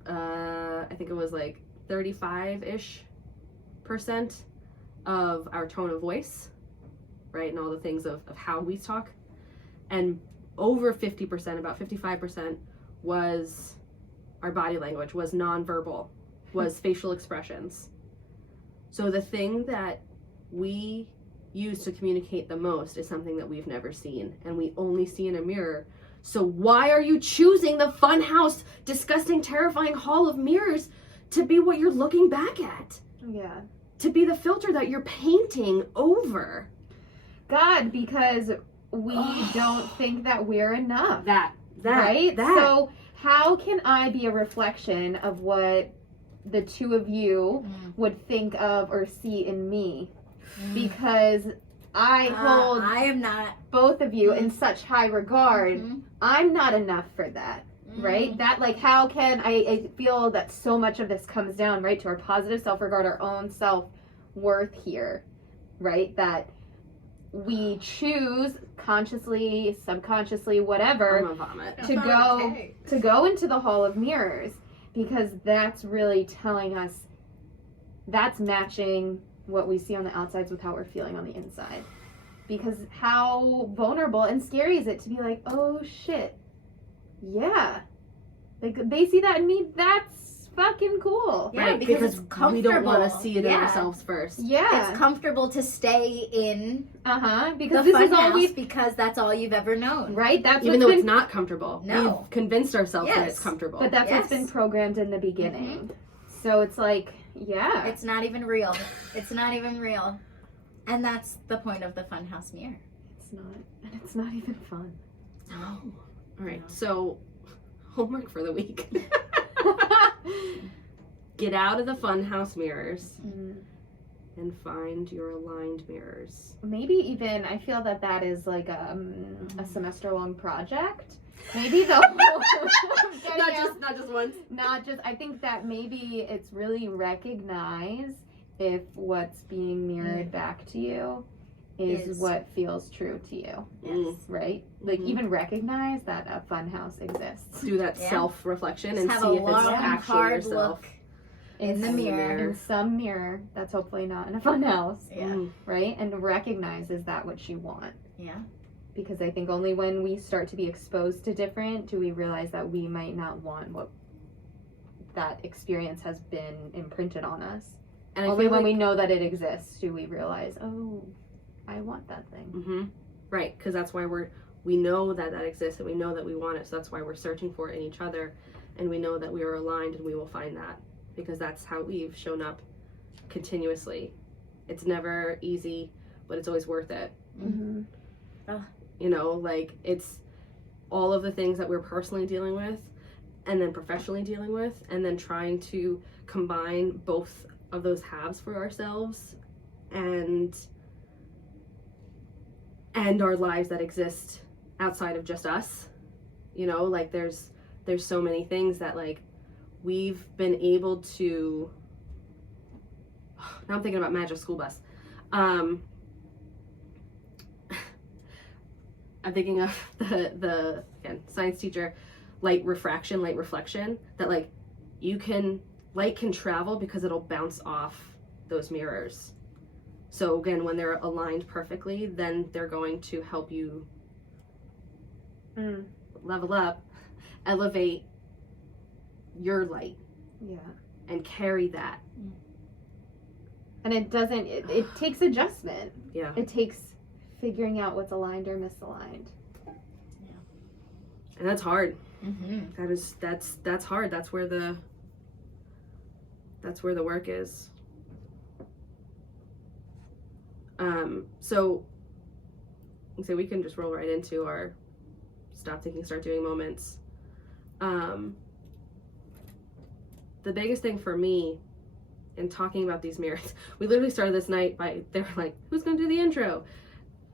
I think it was like 35-ish % of our tone of voice, right? And all the things of how we talk. And over 50%, about 55%, was our body language, was nonverbal, was facial expressions. So the thing that we use to communicate the most is something that we've never seen, and we only see in a mirror. So why are you choosing the funhouse, disgusting, terrifying hall of mirrors to be what you're looking back at? Yeah. To be the filter that you're painting over? God, because we don't think that we're enough. Right? So how can I be a reflection of what the two of you would think of or see in me? Because I hold I am not. both of you in such high regard. Mhm. I'm not enough for that, right? That, like, how can I feel that so much of this comes down, right, to our positive self-regard, our own self-worth here, right? That we choose consciously, subconsciously, whatever, I'm gonna vomit. to go into the hall of mirrors, because that's really telling us that's matching what we see on the outsides with how we're feeling on the inside. Because how vulnerable and scary is it to be like, oh shit, yeah, like they see that in me, that's fucking cool. Yeah, Right, because it's comfortable. we don't want to see it in Yeah. ourselves first. Yeah. It's comfortable to stay in Because the this is all funhouse we've, because that's all you've ever known. right? That's Even what's though been, it's not comfortable. No. We've convinced ourselves that Yes. it's comfortable. but that's what's Yes. been programmed in the beginning. So it's like, yeah. It's not even real. It's not even real. And that's the point of the funhouse mirror. It's not. And it's not even fun. No. All right, so homework for the week. Get out of the funhouse mirrors Mm. and find your aligned mirrors. Maybe even, I feel that that is like a semester-long project. Maybe the whole... Not just once. Not just, I think that maybe it's really recognize if what's being mirrored back to you is what feels true to you, Yes. right? Like Mhm. even recognize that a fun house exists Do that Yeah. self-reflection Just and have see a if it's long, actually hard yourself. look in the In the mirror. mirror. in some mirror that's hopefully not in a fun house, Yeah. Mm. right? And recognize, is that what you want? Yeah. Because I think only when we start to be exposed to different do we realize that we might not want what that experience has been imprinted on us. And I Only feel when like, we know that it exists do we realize, oh, I want that thing. mm-hmm. Right, because that's why we know that exists and we know that we want it. So that's why we're searching for it in each other, and we know that we are aligned and we will find that, because that's how we've shown up continuously. It's never easy, but it's always worth it. Mm-hmm. You know, like it's all of the things that we're personally dealing with and then professionally dealing with, and then trying to combine both of those halves for ourselves and our lives that exist outside of just us. You know, like there's so many things that like we've been able to. Now I'm thinking about Magic School Bus. I'm thinking of the again, science teacher, light reflection, that like light can travel because it'll bounce off those mirrors. So again, when they're aligned perfectly, then they're going to help you level up, elevate your light, Yeah. and carry that. And it doesn't, it takes adjustment. Yeah. It takes figuring out what's aligned or misaligned. And that's hard. Mm-hmm. That's hard. That's where the work is. So we can just roll right into our stop thinking, start doing moments. The biggest thing for me in talking about these mirrors, we literally started this night they were like, who's gonna do the intro?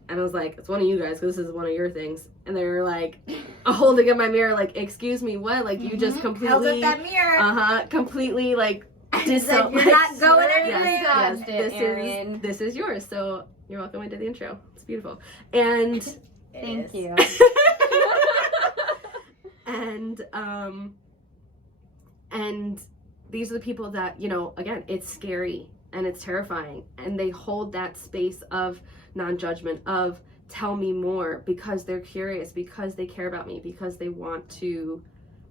And I was like, it's one of you guys, because this is one of your things. And they were like, holding up my mirror, like, excuse me, what? Like, you just completely held up that mirror. Completely like Said, you're not going anywhere. Yes, this is yours. So you're welcome. I did the intro. It's beautiful. And Thank you. and these are the people that, you know, again, it's scary and it's terrifying, and they hold that space of non-judgment, of tell me more, because they're curious, because they care about me, because they want to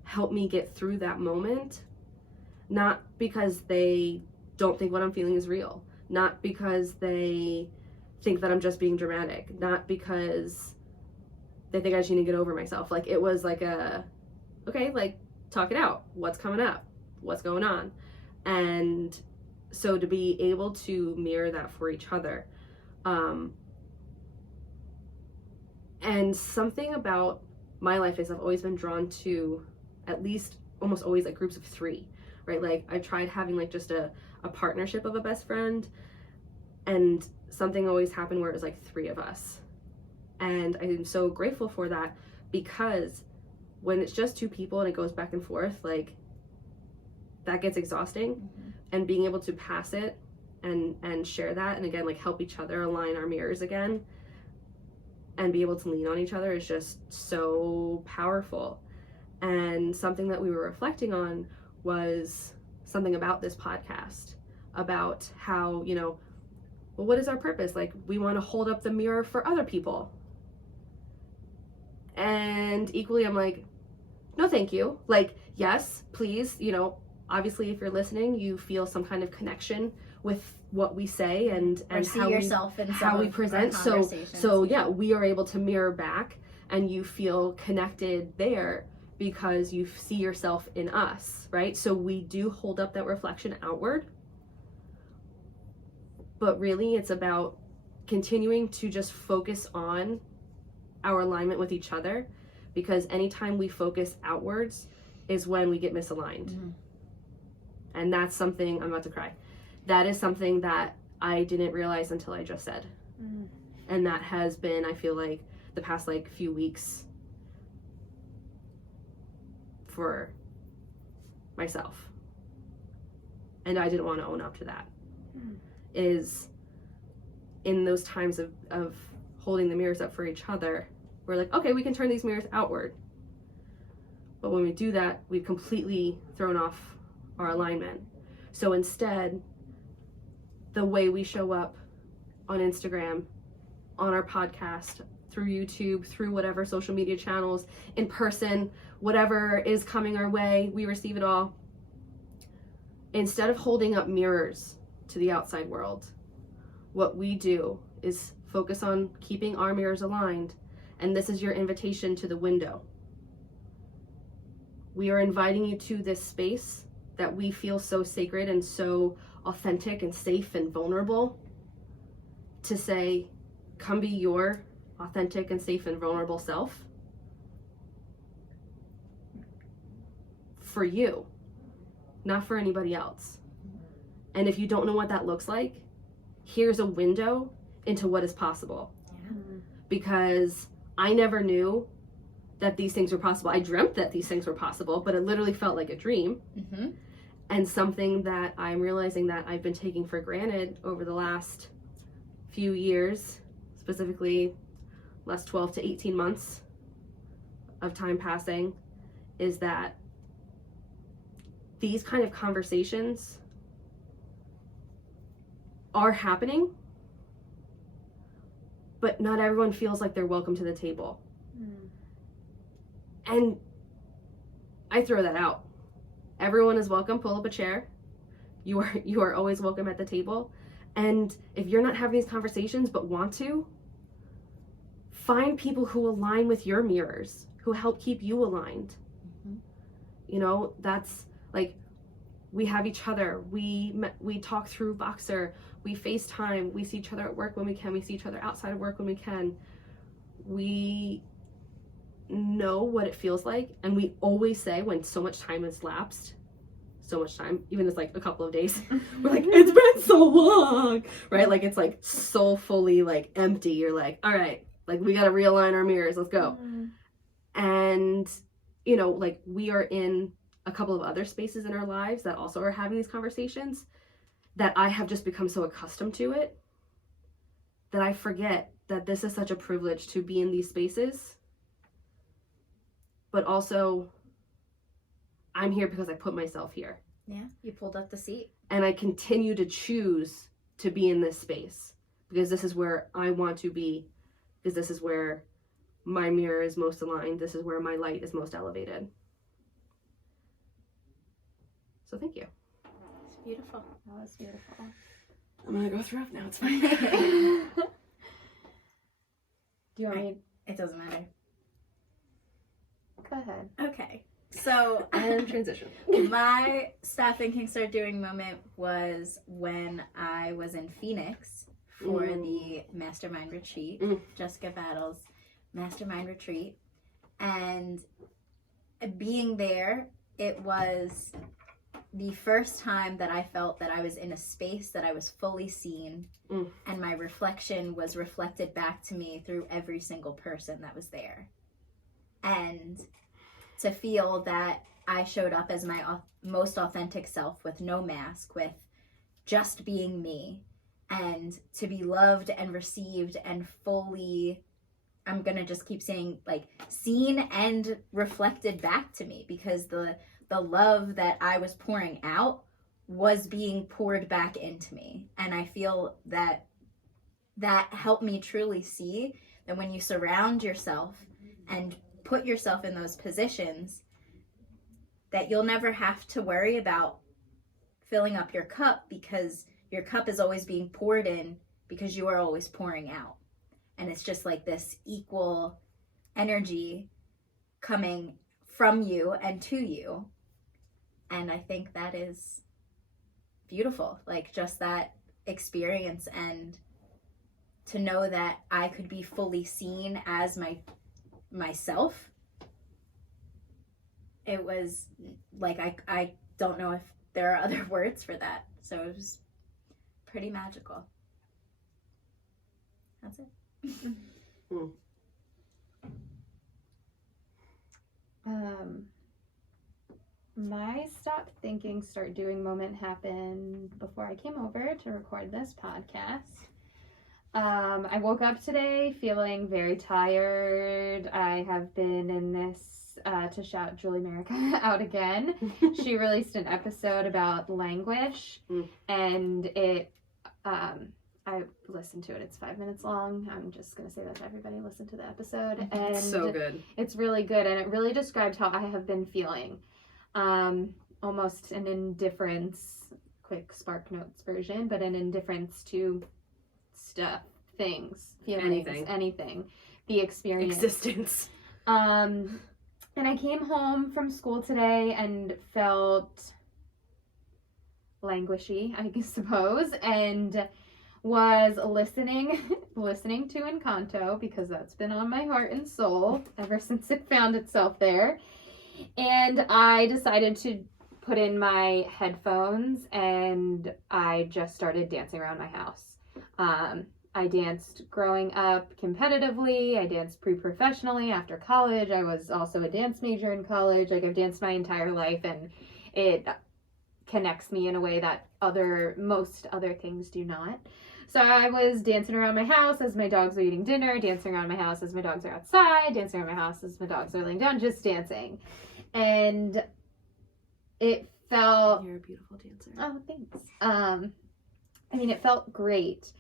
help me get through that moment, not because they don't think what I'm feeling is real, not because they think that I'm just being dramatic, not because they think I just need to get over myself. Like, it was like okay, like, talk it out. What's coming up? What's going on? And so to be able to mirror that for each other. And something about my life is I've always been drawn to at least almost always like groups of 3, right? Like I tried having like just a partnership of a best friend, and something always happened where it was like 3 of us. And I'm so grateful for that, because when it's just 2 people and it goes back and forth, like that gets exhausting. Mm-hmm. And being able to pass it and share that, and again, like help each other align our mirrors again and be able to lean on each other is just so powerful. And something that we were reflecting on was something about this podcast. about how, you know, well, what is our purpose? Like, we want to hold up the mirror for other people. And equally, I'm like, no, thank you. Like, yes, please, you know, obviously, if you're listening, you feel some kind of connection with what we say and see how yourself in how we present. So yeah, we are able to mirror back, and you feel connected there because you see yourself in us, right? So we do hold up that reflection outward, but really it's about continuing to just focus on our alignment with each other, because anytime we focus outwards is when we get misaligned. Mm-hmm. And that's something, I'm about to cry, that is something that I didn't realize until I just said. Mm. And that has been, I feel like, the past like few weeks for myself. And I didn't want to own up to that. Is in those times of holding the mirrors up for each other, we're like, okay, we can turn these mirrors outward. But when we do that, we've completely thrown off our alignment. So instead, the way we show up on Instagram, on our podcast, through YouTube, through whatever social media channels, in person, whatever is coming our way, we receive it all. Instead of holding up mirrors to the outside world, what we do is focus on keeping our mirrors aligned, and this is your invitation to the window. We are inviting you to this space that we feel so sacred and so authentic and safe and vulnerable, to say, come be your authentic and safe and vulnerable self for you, not for anybody else. And if you don't know what that looks like, here's a window into what is possible. Yeah. Because I never knew that these things were possible. I dreamt that these things were possible, but it literally felt like a dream. Mm-hmm. And something that I'm realizing that I've been taking for granted over the last few years, specifically last 12 to 18 months of time passing, is that these kind of conversations are happening, but not everyone feels like they're welcome to the table. And I throw that out. Everyone is welcome. Pull up a chair. You are always welcome at the table. And if you're not having these conversations but want to, find people who align with your mirrors, who help keep you aligned. Mm-hmm. You know, that's like, we have each other. We talk through Voxer. We FaceTime. We see each other at work when we can. We see each other outside of work when we can. We know what it feels like, and we always say, when so much time has lapsed, so much time, even if it's like a couple of days, we're like, it's been so long, right? Like, it's like soulfully like empty. You're like, all right, like, we got to realign our mirrors, let's go. And you know, like, we are in a couple of other spaces in our lives that also are having these conversations, that I have just become so accustomed to it that I forget that this is such a privilege to be in these spaces. But also, I'm here because I put myself here. Yeah, you pulled up the seat. And I continue to choose to be in this space because this is where I want to be, because this is where my mirror is most aligned. This is where my light is most elevated. So thank you. It's beautiful. That was beautiful. I'm gonna go through it now. It's fine. Do you want me? It doesn't matter. Go ahead. Okay. So, And transition. my stop thinking, start doing moment was when I was in Phoenix for the mastermind retreat, Jessica Battle's mastermind retreat. And being there, it was the first time that I felt that I was in a space that I was fully seen, and my reflection was reflected back to me through every single person that was there. And to feel that I showed up as my most authentic self, with no mask, with just being me, and to be loved and received and fully, I'm gonna just keep saying, like, seen and reflected back to me, because the love that I was pouring out was being poured back into me. And I feel that helped me truly see that when you surround yourself and put yourself in those positions, that you'll never have to worry about filling up your cup, because your cup is always being poured in because you are always pouring out. And it's just like this equal energy coming from you and to you. And I think that is beautiful, like just that experience, and to know that I could be fully seen as myself. It was like, I don't know if there are other words for that. So it was pretty magical. That's it. My stop thinking, start doing moment happened before I came over to record this podcast. I woke up today feeling very tired. I have been in this, to shout Julie Merica out again. She released an episode about languish, and it, I listened to it. It's 5 minutes long. I'm just going to say that to everybody. Listen to the episode. And so good. It's really good, and it really described how I have been feeling. Almost an indifference, quick Spark Notes version, but an indifference to stuff, things, feelings, anything, the experience. Existence. And I came home from school today and felt languishy, I suppose, and was listening to Encanto, because that's been on my heart and soul ever since it found itself there. And I decided to put in my headphones, and I just started dancing around my house. I danced growing up competitively. I danced pre-professionally after college. I was also a dance major in college. Like, I've danced my entire life, and it connects me in a way that most other things do not. So I was dancing around my house as my dogs were eating dinner, dancing around my house as my dogs are outside, dancing around my house as my dogs are laying down, just dancing. And it felt... You're a beautiful dancer. Oh, thanks. I mean, it felt great.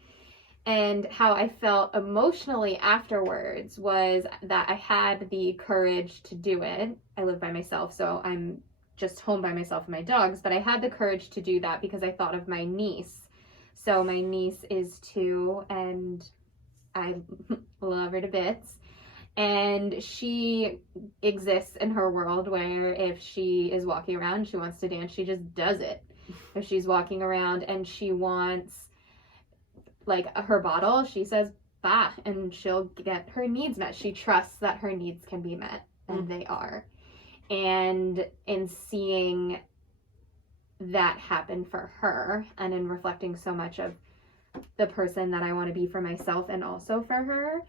And how I felt emotionally afterwards was that I had the courage to do it. I live by myself, so I'm just home by myself and my dogs, but I had the courage to do that because I thought of my niece. So my niece is 2, and I love her to bits. And she exists in her world where if she is walking around, she wants to dance, she just does it. If she's walking around and she wants, like, her bottle, she says, bah, and she'll get her needs met. She trusts that her needs can be met, and they are. And in seeing that happen for her, and in reflecting so much of the person that I want to be for myself and also for her,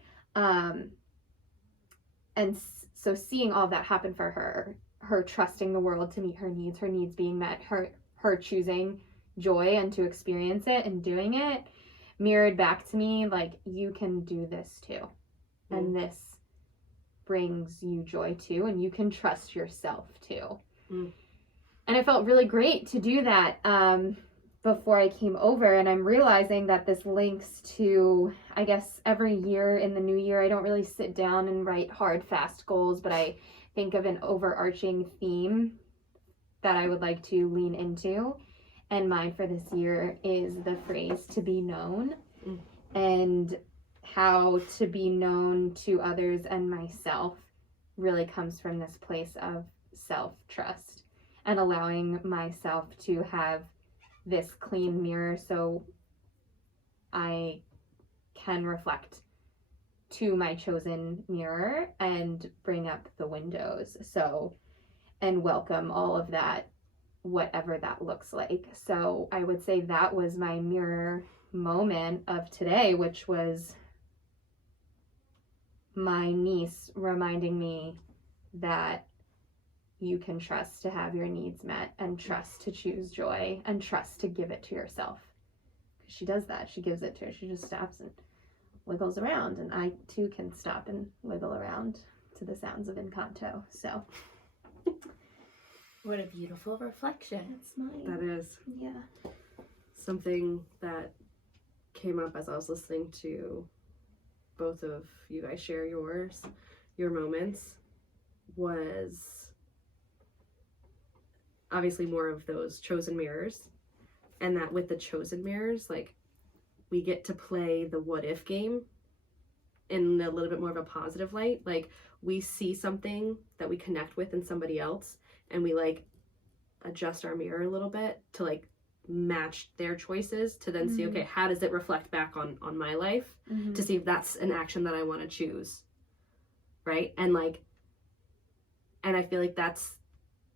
and so seeing all of that happen for her trusting the world to meet her needs being met, her choosing joy and to experience it and doing it, mirrored back to me like, you can do this too. And this brings you joy too, and you can trust yourself too. And it felt really great to do that before I came over, and I'm realizing that this links to, I guess, every year in the new year, I don't really sit down and write hard, fast goals, but I think of an overarching theme that I would like to lean into. And mine for this year is the phrase to be known, and how to be known to others and myself really comes from this place of self-trust and allowing myself to have this clean mirror so I can reflect to my chosen mirror and bring up the windows and welcome all of that, whatever that looks like. So I would say that was my mirror moment of today, which was my niece reminding me that you can trust to have your needs met, and trust to choose joy, and trust to give it to yourself. She does that. She gives it to her. She just stops and wiggles around, and I too can stop and wiggle around to the sounds of Encanto. So What a beautiful reflection. It's mine. That is Yeah. something that came up as I was listening to both of you guys share your moments, was obviously more of those chosen mirrors, and that with the chosen mirrors, like, we get to play the what if game in a little bit more of a positive light. Like, we see something that we connect with in somebody else, and we like adjust our mirror a little bit to like match their choices, to then see, okay, how does it reflect back on my life, to see if that's an action that I want to choose, right? And like, and I feel like that's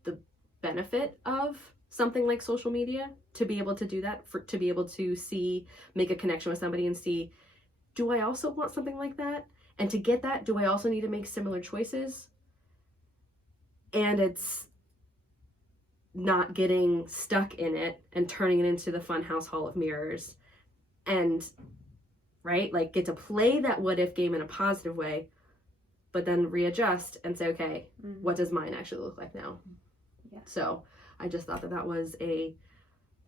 the benefit of something like social media, to be able to do that, to be able to see, make a connection with somebody and see, do I also want something like that? And to get that, do I also need to make similar choices? And it's not getting stuck in it and turning it into the funhouse hall of mirrors, and right, like, get to play that what if game in a positive way, but then readjust and say, okay, what does mine actually look like now? Yeah. So I just thought that was a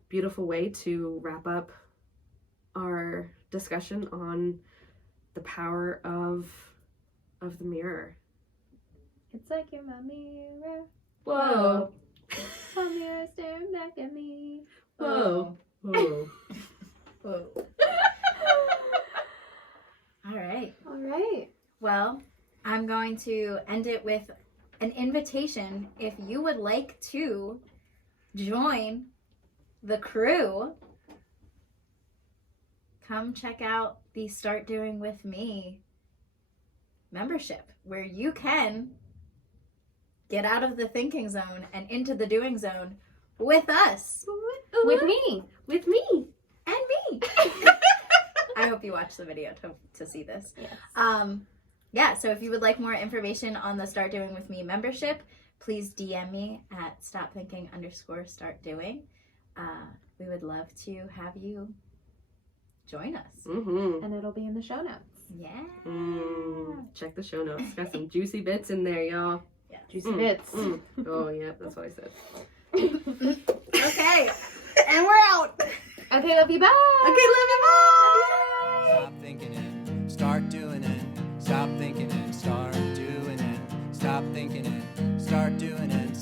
beautiful way to wrap up our discussion on the power of the mirror. It's like you're my mirror. Whoa. My mirror staring back at me. Whoa. Whoa. Whoa. All right. All right. Well, I'm going to end it with an invitation. If you would like to join the crew, come check out the Start Doing With Me membership, where you can get out of the thinking zone and into the doing zone with us. With me. With me. And me. I hope you watch the video to see this. Yes. Yeah, so if you would like more information on the Start Doing With Me membership, please DM me at stopthinking_startdoing. We would love to have you join us. And it'll be in the show notes. Yeah. Check the show notes. Got some juicy bits in there, y'all. Yeah. Juicy bits. Oh, yeah, that's what I said. Okay. And we're out. Okay, love you. Bye. Okay, love you, bye. Stop thinking and start doing it. Stop thinking and start doing it. Stop thinking and start doing it.